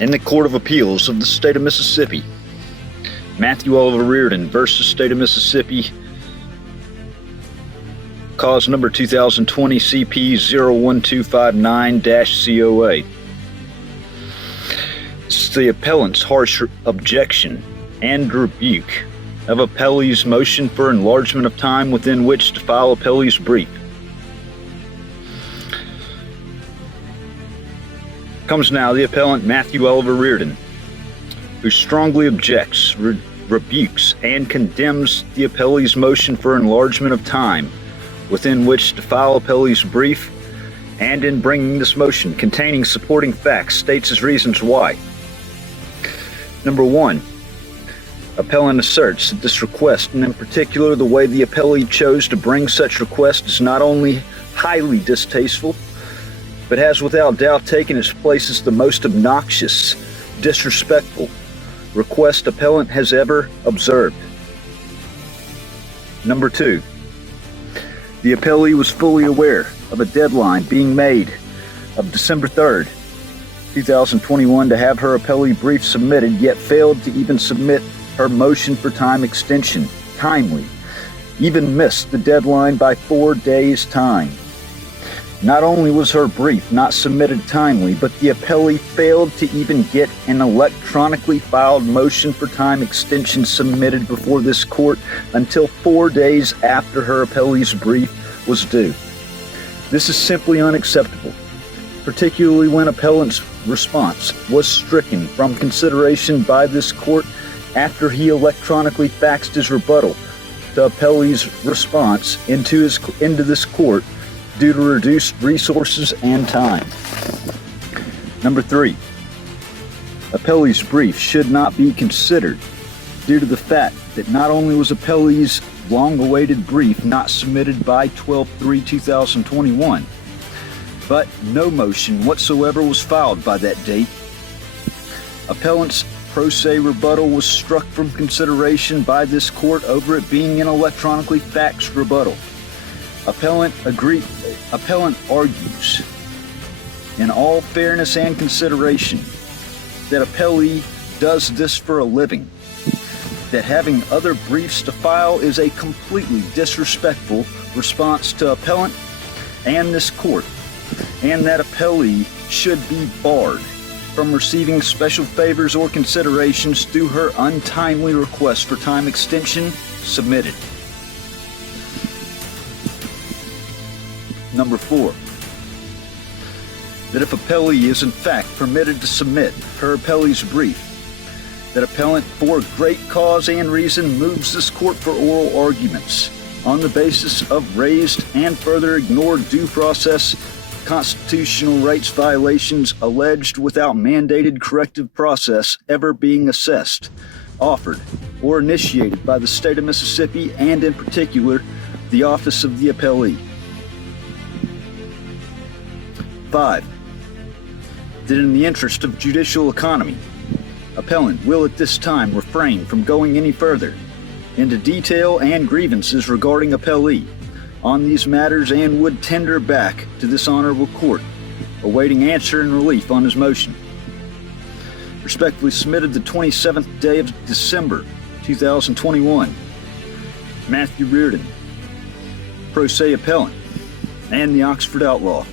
In the Court of Appeals of the State of Mississippi, Matthew Oliver Reardon versus State of Mississippi, cause number 2020 CP 01259-COA. This is the appellant's harsh objection and rebuke of appellee's motion for enlargement of time within which to file appellee's brief. Comes now the appellant Matthew Oliver Reardon, who strongly objects, rebukes, and condemns the appellee's motion for enlargement of time within which to file appellee's brief, and in bringing this motion containing supporting facts states his reasons why. Number 1, appellant asserts that this request, and in particular the way the appellee chose to bring such request, is not only highly distasteful, but has without doubt taken its place as the most obnoxious, disrespectful request appellant has ever observed. Number 2, the appellee was fully aware of a deadline being made of December 3rd, 2021 to have her appellee brief submitted, yet failed to even submit her motion for time extension timely, even missed the deadline by 4 days' time. Not only was her brief not submitted timely, but the appellee failed to even get an electronically filed motion for time extension submitted before this court until 4 days after her appellee's brief was due. This is simply unacceptable, particularly when appellant's response was stricken from consideration by this court after he electronically faxed his rebuttal to appellee's response into this court due to reduced resources and time. Number 3, appellee's brief should not be considered due to the fact that not only was appellee's long-awaited brief not submitted by 12/3/2021, but no motion whatsoever was filed by that date. Appellant's pro se rebuttal was struck from consideration by this court over it being an electronically faxed rebuttal. Appellant argues, in all fairness and consideration, that appellee does this for a living, that having other briefs to file is a completely disrespectful response to appellant and this court, and that appellee should be barred from receiving special favors or considerations through her untimely request for time extension submitted. Number 4, that if appellee is in fact permitted to submit her appellee's brief, that appellant for great cause and reason moves this court for oral arguments on the basis of raised and further ignored due process constitutional rights violations alleged without mandated corrective process ever being assessed, offered, or initiated by the state of Mississippi, and in particular, the office of the appellee. 5, that in the interest of judicial economy, appellant will at this time refrain from going any further into detail and grievances regarding appellee on these matters, and would tender back to this honorable court, awaiting answer and relief on his motion. Respectfully submitted the 27th day of December, 2021, Matthew Reardon, pro se appellant, and the Oxford Outlaw.